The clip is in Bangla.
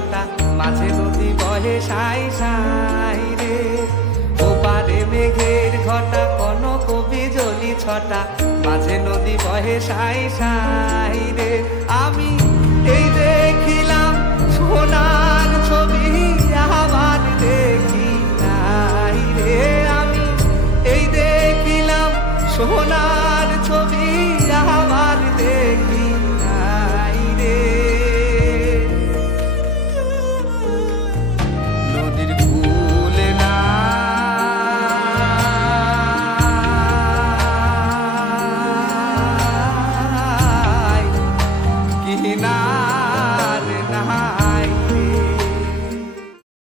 ছটা, মাঝে নদী বহে সাই সাই রে। ওপারে মেঘের ঘটা, কনক বিজলি ছটা, মাঝে নদী বহে সাই সাই রে। আমি